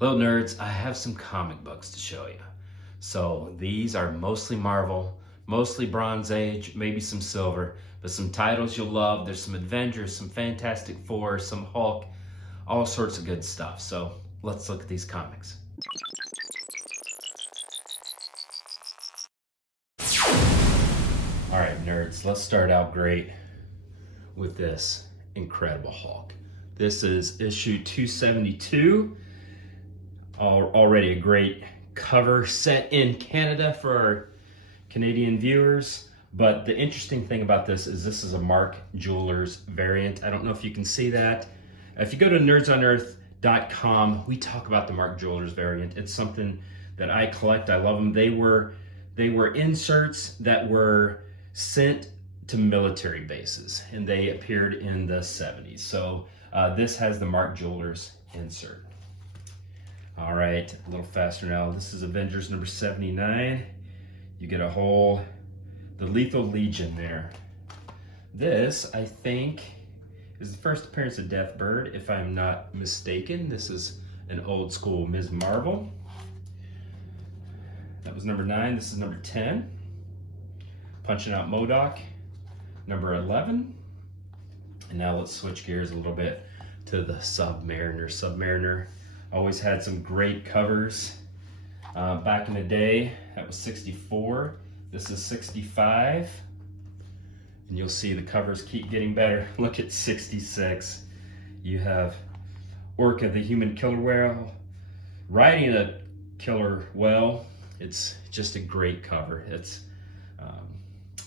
Hello nerds, I have some comic books to show you. So these are mostly Marvel, mostly Bronze Age, maybe some Silver, but some titles you'll love. There's some Avengers, some Fantastic Four, some Hulk, all sorts of good stuff. So let's look at these comics. All right nerds, let's start out great with this incredible Hulk. This is issue 272. Already a great cover set in Canada for our Canadian viewers. But the interesting thing about this is a Mark Jewelers variant. I don't know if you can see that. If you go to nerdsonearth.com, we talk about the Mark Jewelers variant. It's something that I collect. I love them. They were inserts that were sent to military bases, and they appeared in the 70s. So this has the Mark Jewelers insert. All right, a little faster now. This is Avengers number 79. You get the Lethal Legion there. This, I think, is the first appearance of Deathbird, if I'm not mistaken. This is an old school Ms. Marvel. That was number 9. This is number 10. Punching Out MODOK, number 11. And now let's switch gears a little bit to the Submariner. Submariner always had some great covers. Back in the day, that was 64. This is 65. And you'll see the covers keep getting better. Look at 66. You have Orca, the human killer whale, riding a killer whale. It's just a great cover. It's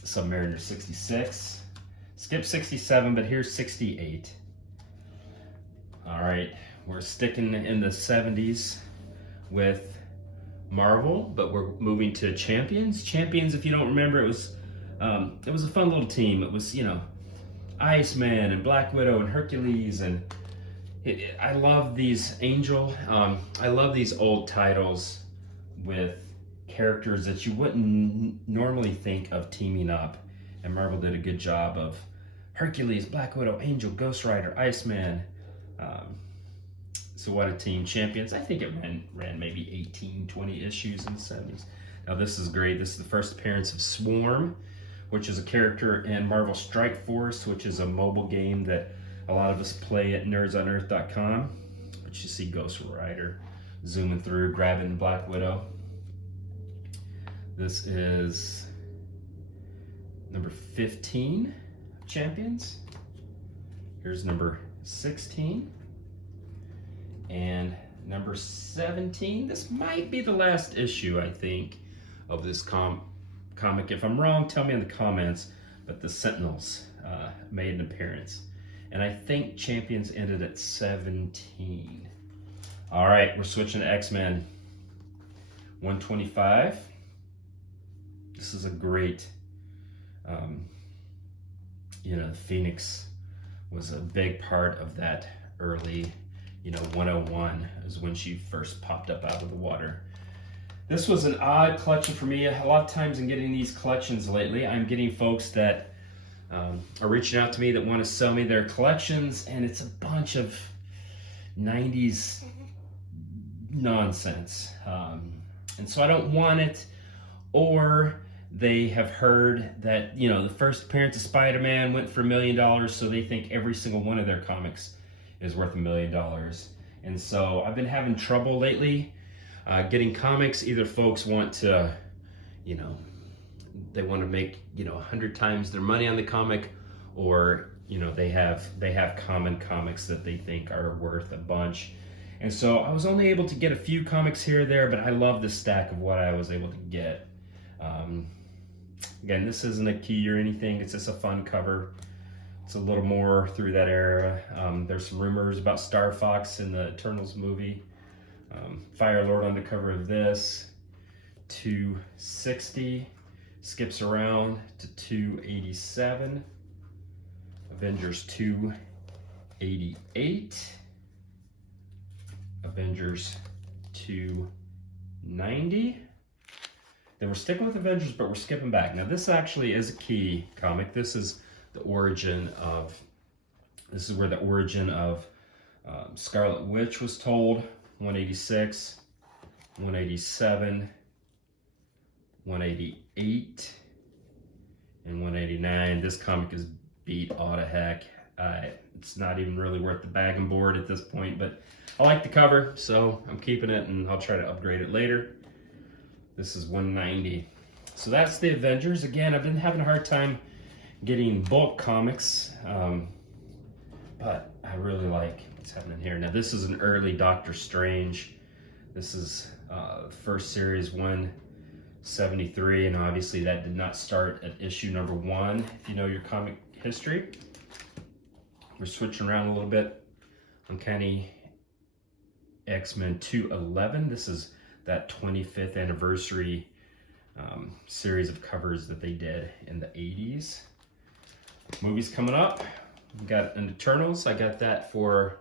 Submariner 66. Skip 67, but here's 68. All right, we're sticking in the 70s with Marvel, but we're moving to Champions. Champions, if you don't remember, it was a fun little team. It was, Iceman and Black Widow and Hercules, and I love these I love these old titles with characters that you wouldn't normally think of teaming up, and Marvel did a good job of Hercules, Black Widow, Angel, Ghost Rider, Iceman. So what a team. Champions, I think it ran maybe 18, 20 issues in the 70s. Now this is great. This is the first appearance of Swarm, which is a character in Marvel Strike Force, which is a mobile game that a lot of us play at nerdsonearth.com. But you see Ghost Rider zooming through, grabbing Black Widow. This is number 15 of Champions. Here's number 16. And number 17. This might be the last issue, I think, of this comic. If I'm wrong, tell me in the comments. But the Sentinels made an appearance. And I think Champions ended at 17. All right, we're switching to X-Men 125. This is a great, Phoenix was a big part of that early, 101 is when she first popped up out of the water. This was an odd collection for me. A lot of times in getting these collections lately, I'm getting folks that are reaching out to me that want to sell me their collections, and it's a bunch of 90s nonsense. And so I don't want it, or they have heard that, the first appearance of Spider-Man went for $1 million, so they think every single one of their comics is worth $1 million. And so I've been having trouble lately getting comics. Either folks want to, they want to make, 100 times their money on the comic, or, they have common comics that they think are worth a bunch. And so I was only able to get a few comics here or there, but I love the stack of what I was able to get. Again, this isn't a key or anything. It's just a fun cover. It's a little more through that era. There's some rumors about Star Fox in the Eternals movie. Fire Lord on the cover of this. 260. Skips around to 287. Avengers 288. Avengers 290. Then we're sticking with Avengers, but we're skipping back. Now this actually is a key comic. This is where the origin of Scarlet Witch was told. 186, 187, 188, and 189. This comic is beat all to heck. It's not even really worth the bag and board at this point, but I like the cover, so I'm keeping it, and I'll try to upgrade it later. This is 190. So that's the Avengers. Again, I've been having a hard time getting bulk comics, but I really like what's happening here. Now, this is an early Doctor Strange. This is first series 173, and obviously that did not start at issue number 1, if you know your comic history. We're switching around a little bit. Uncanny X-Men 211. This is that 25th anniversary series of covers that they did in the 80s. Movies coming up. We got an Eternals. I got that for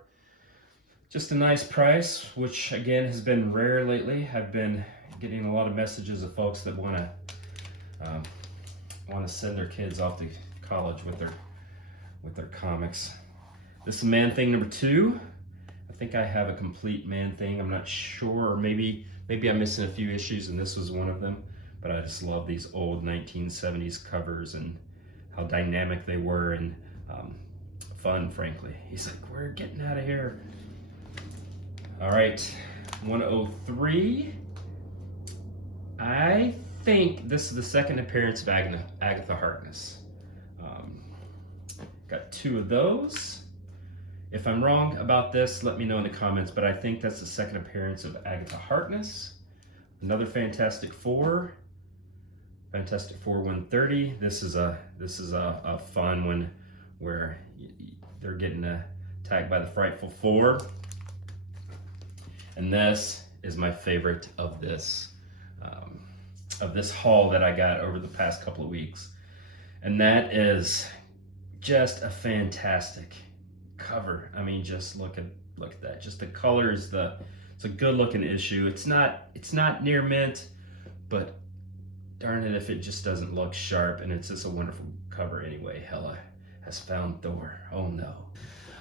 just a nice price, which again has been rare lately. I've been getting a lot of messages of folks that want to send their kids off to college with their comics. This is Man-Thing number 2. I think I have a complete Man-Thing. I'm not sure, or maybe I'm missing a few issues, and this was one of them. But I just love these old 1970s covers and how dynamic they were, and fun, frankly. He's like, we're getting out of here. All right, 103. I think this is the second appearance of Agatha Harkness. Got 2 of those. If I'm wrong about this, let me know in the comments, but I think that's the second appearance of Agatha Harkness. Another Fantastic Four. Fantastic Four 130. This is a fun one where they're getting attacked by the Frightful Four. And this is my favorite of this haul that I got over the past couple of weeks. And that is just a fantastic cover. I mean, just look at that. Just the colors, it's a good looking issue. It's not near mint, but darn it if it just doesn't look sharp, and it's just a wonderful cover anyway. Hela has found Thor. Oh no.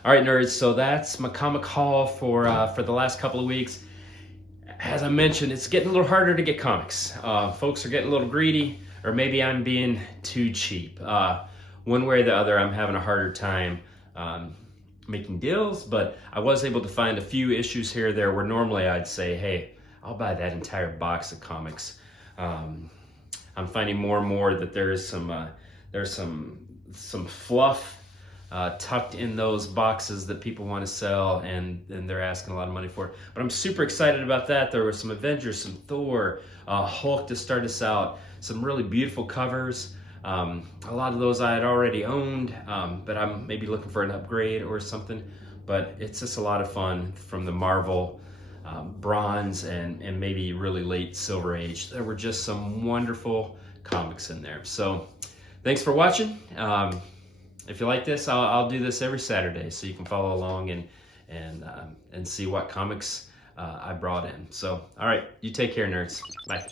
All right, nerds, so that's my comic haul for the last couple of weeks. As I mentioned, it's getting a little harder to get comics. Folks are getting a little greedy, or maybe I'm being too cheap. One way or the other, I'm having a harder time making deals, but I was able to find a few issues here or there where normally I'd say, hey, I'll buy that entire box of comics. I'm finding more and more that there's some fluff tucked in those boxes that people want to sell, and they're asking a lot of money for it. But I'm super excited about that. There were some Avengers, some Thor, Hulk to start us out, some really beautiful covers. A lot of those I had already owned, but I'm maybe looking for an upgrade or something. But it's just a lot of fun from the Marvel Bronze and maybe really late Silver Age. There were just some wonderful comics in there. So thanks for watching. If you like this, I'll do this every Saturday, so you can follow along and see what comics I brought in. So, all right, you take care, nerds. Bye.